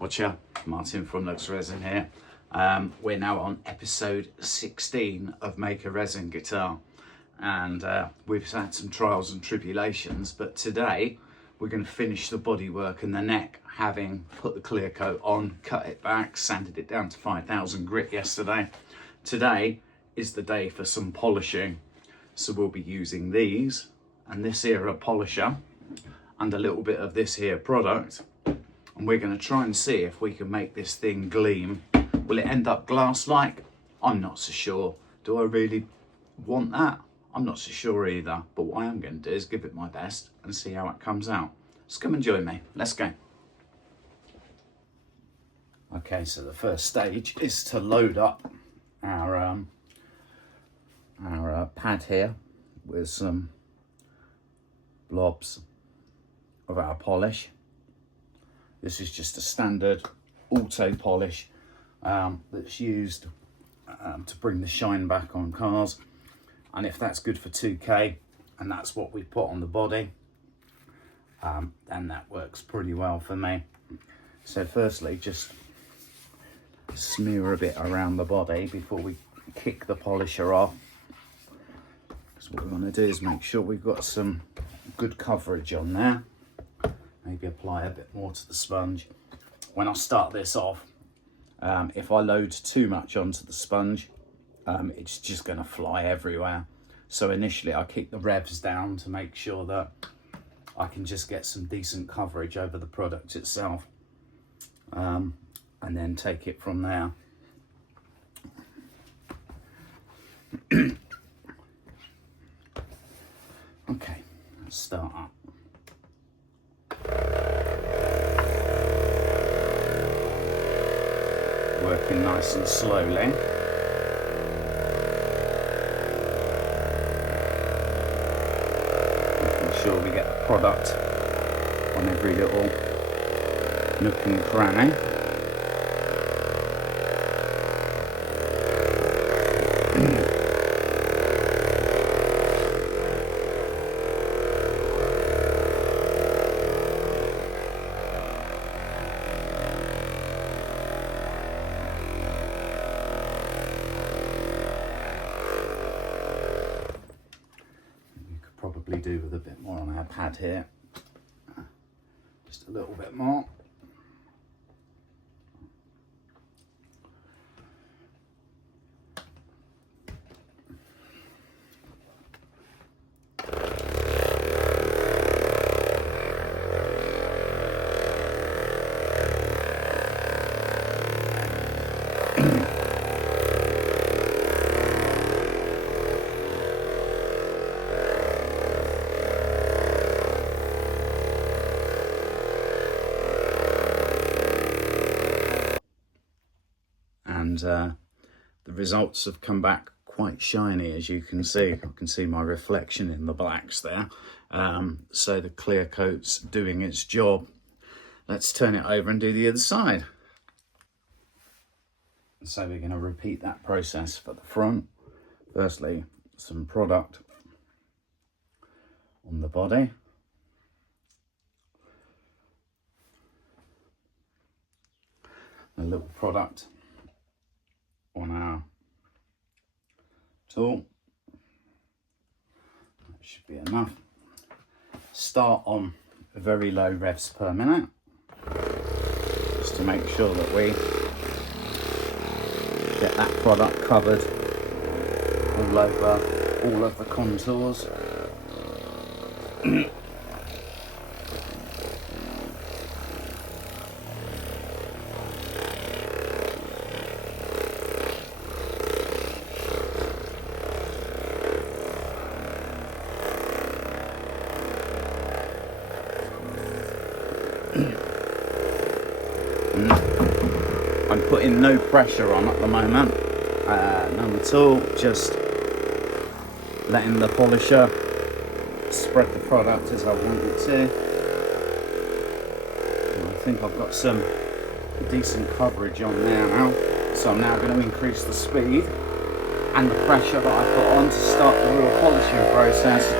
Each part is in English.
Watcha, Martyn from Lux Resin here. We're now on episode 16 of Make a Resin Guitar, and we've had some trials and tribulations, but today we're going to finish the bodywork and the neck, having put the clear coat on, cut it back, sanded it down to 5000 grit yesterday. Today is the day for some polishing, so we'll be using these and this here polisher and a little bit of this here product, and we're going to try and see if we can make this thing gleam. Will it end up glass-like? I'm not so sure. Do I really want that? I'm not so sure either, but what I am going to do is give it my best and see how it comes out. So come and join me. Let's go. Okay, so the first stage is to load up our pad here with some blobs of our polish. This is just a standard auto polish that's used to bring the shine back on cars, and if that's good for 2K and that's what we put on the body, then that works pretty well for me. So firstly, just smear a bit around the body before we kick the polisher off, because what we want to do is make sure we've got some good coverage on there. Maybe apply a bit more to the sponge. When I start this off, if I load too much onto the sponge, it's just going to fly everywhere. So initially I keep the revs down to make sure that I can just get some decent coverage over the product itself, and then take it from there. Okay, let's start up. Working nice and slowly. Making sure we get the product on every little nook and cranny. Probably do with a bit more on our pad here, just a little bit more. And the results have come back quite shiny, as you can see. I can see my reflection in the blacks there. So the clear coat's doing its job. Let's turn it over and do the other side. So we're going to repeat that process for the front. Firstly, some product on the body. A little product on our tool. That should be enough. Start on very low revs per minute, just to make sure that we get that product covered all over all of the contours. I'm putting no pressure on at the moment, none at all, just letting the polisher spread the product as I want it to. And I think I've got some decent coverage on there now, so I'm now going to increase the speed and the pressure that I put on to start the real polishing process.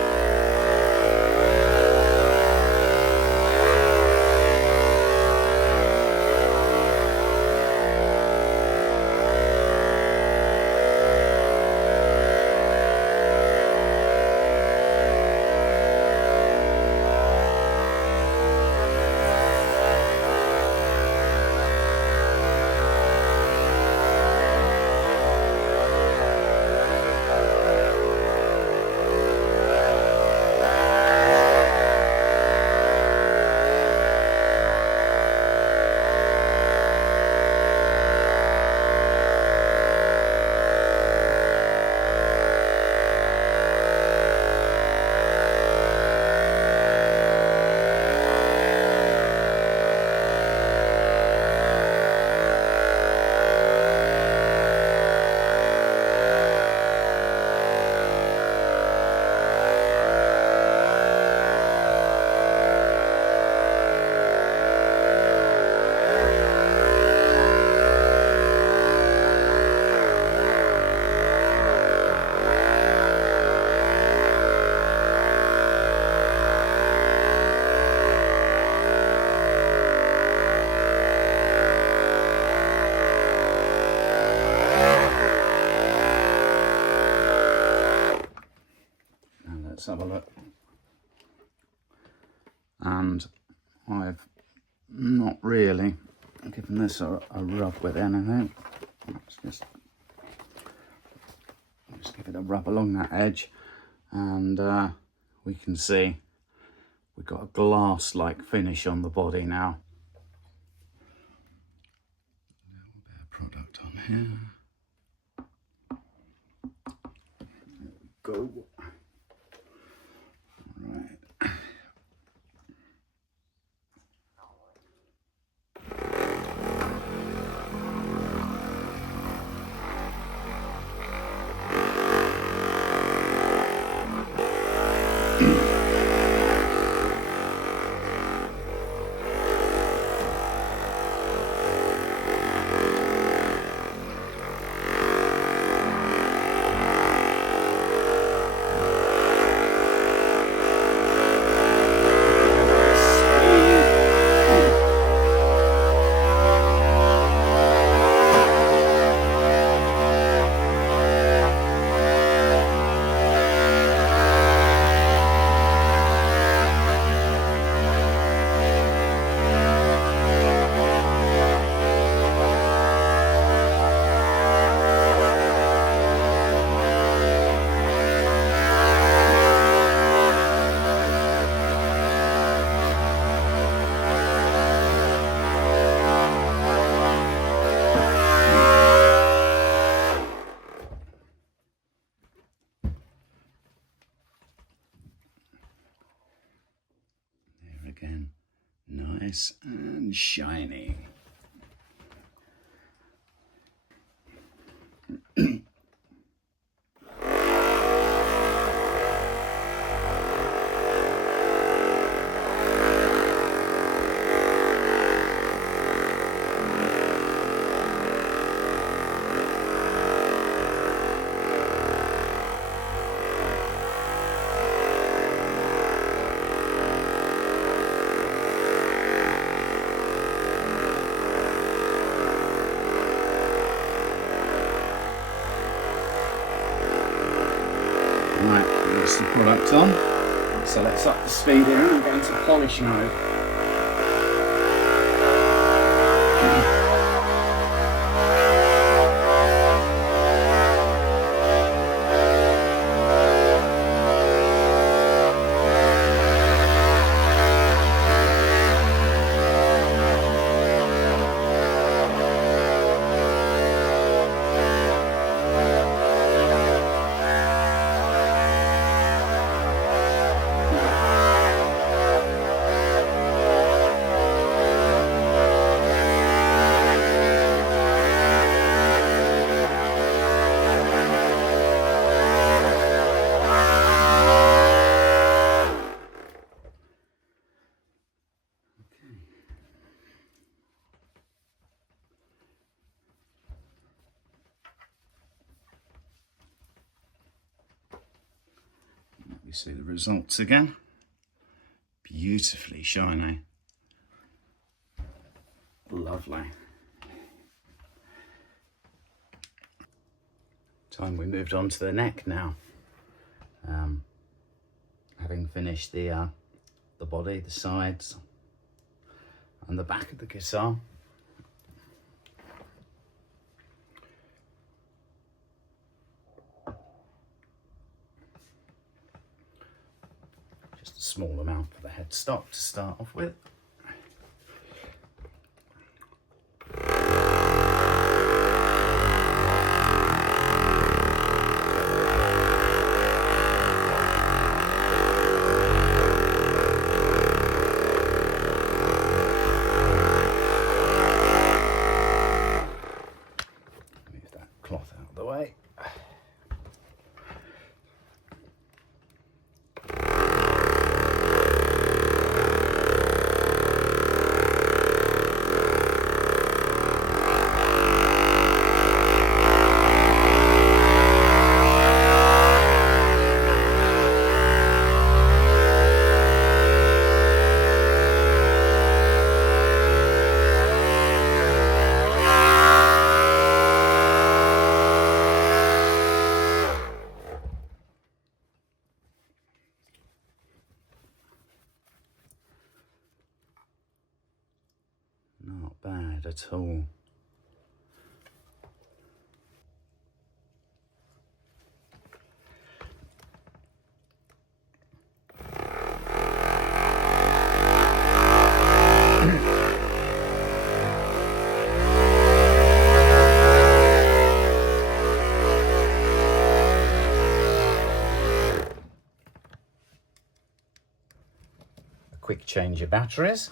have a look. And I've not really given this a rub with anything. Let's just give it a rub along that edge, and we can see we've got a glass-like finish on the body now. A little bit of product on here. There we go. Right. Again, nice and shiny. Right, that's the product on. So let's up the speed here and go into polish mode. You see the results again. Beautifully shiny. Lovely. Time we moved on to the neck now. Having finished the body, the sides, and the back of the guitar. Just a small amount for the headstock to start off with. Cloth out of the way. at all. Quick change of batteries.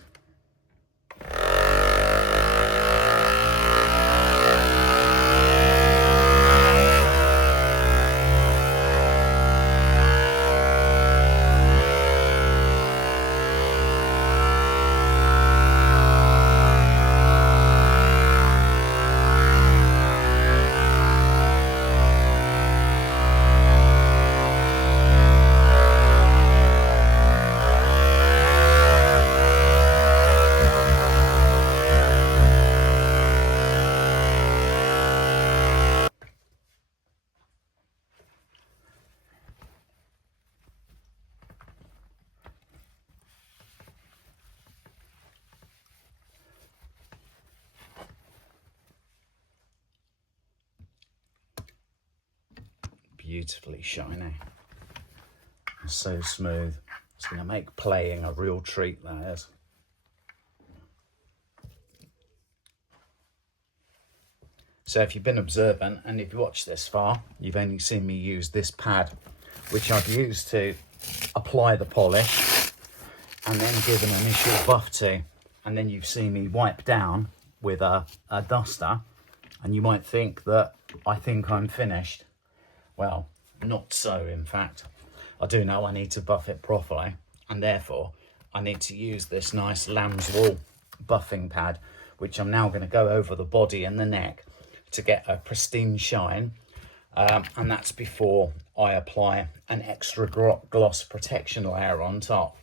Beautifully shiny. It's so smooth. It's going to make playing a real treat, that is. So if you've been observant and if you watched this far, you've only seen me use this pad, which I've used to apply the polish and then give an initial buff to. And then you've seen me wipe down with a duster, and you might think that I think I'm finished. Well, not so, in fact. I do know I need to buff it properly, and therefore I need to use this nice lambswool buffing pad, which I'm now going to go over the body and the neck to get a pristine shine, and that's before I apply an extra gloss protection layer on top.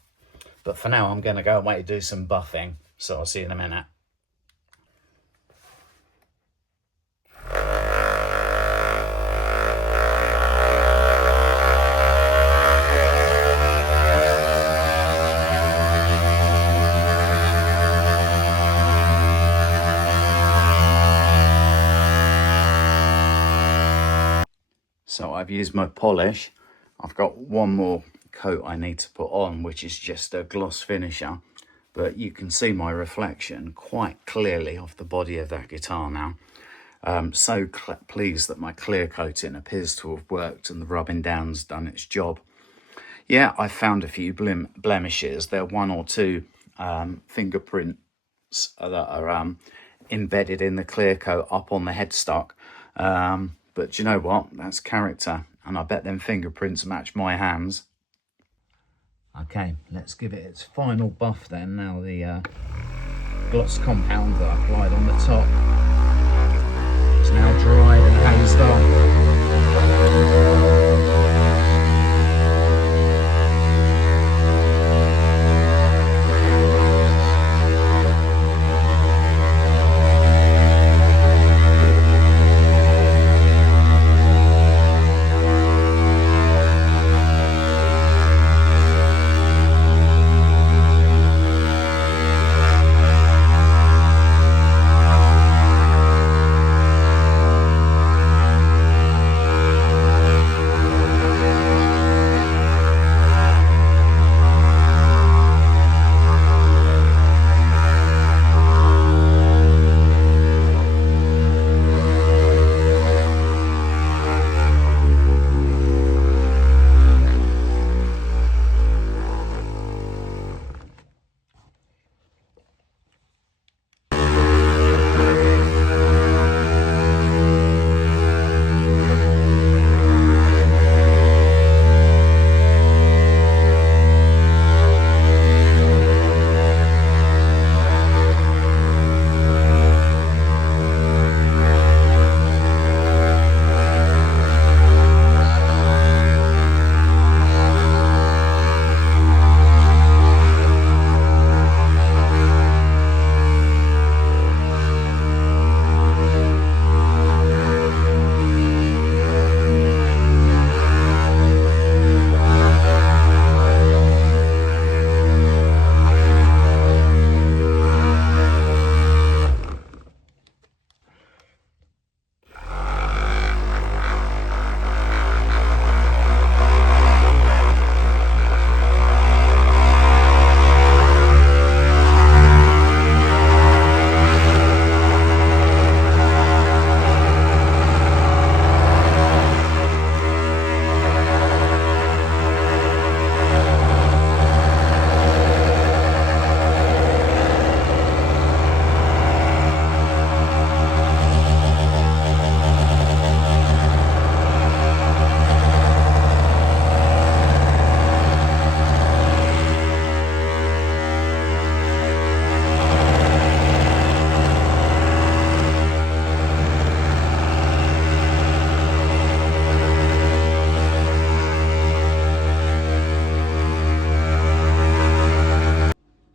But for now, I'm going to go away to do some buffing, so I'll see you in a minute. So I've used my polish. I've got one more coat I need to put on, which is just a gloss finisher. But you can see my reflection quite clearly off the body of that guitar now. So pleased that my clear coating appears to have worked and the rubbing down's done its job. Yeah, I found a few blemishes. There are one or two fingerprints that are embedded in the clear coat up on the headstock. But you know what? That's character, and I bet them fingerprints match my hands. Okay, let's give it its final buff then. Now the gloss compound that I applied on the top is now dried and hazed off.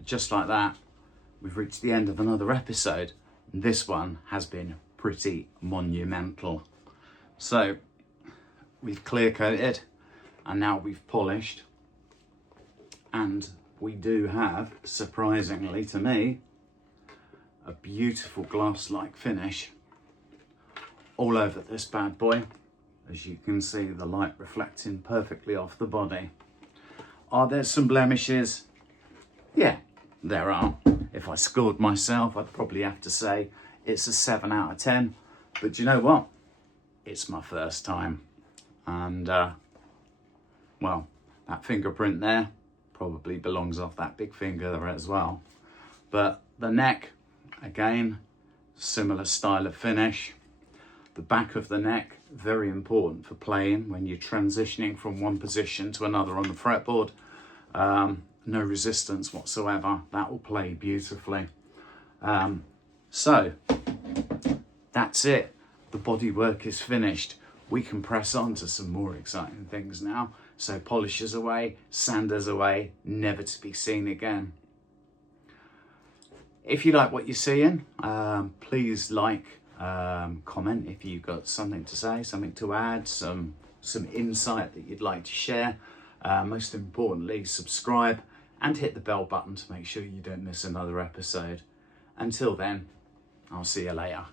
just like that, we've reached the end of another episode. And this one has been pretty monumental. So we've clear coated and now we've polished, and we do have, surprisingly to me, a beautiful glass-like finish all over this bad boy. As you can see, the light reflecting perfectly off the body. Are there some blemishes? Yeah, there are. If I scored myself, I'd probably have to say it's a 7 out of 10. But do you know what? It's my first time. And, well, that fingerprint there probably belongs off that big finger there as well. But the neck, again, similar style of finish. The back of the neck, very important for playing when you're transitioning from one position to another on the fretboard. No resistance whatsoever. That will play beautifully. So that's it. The bodywork is finished. We can press on to some more exciting things now. So polishers away, sanders away, never to be seen again. If you like what you're seeing, please like, comment if you've got something to say, something to add, some insight that you'd like to share. Most importantly, subscribe and hit the bell button to make sure you don't miss another episode. Until then, I'll see you later.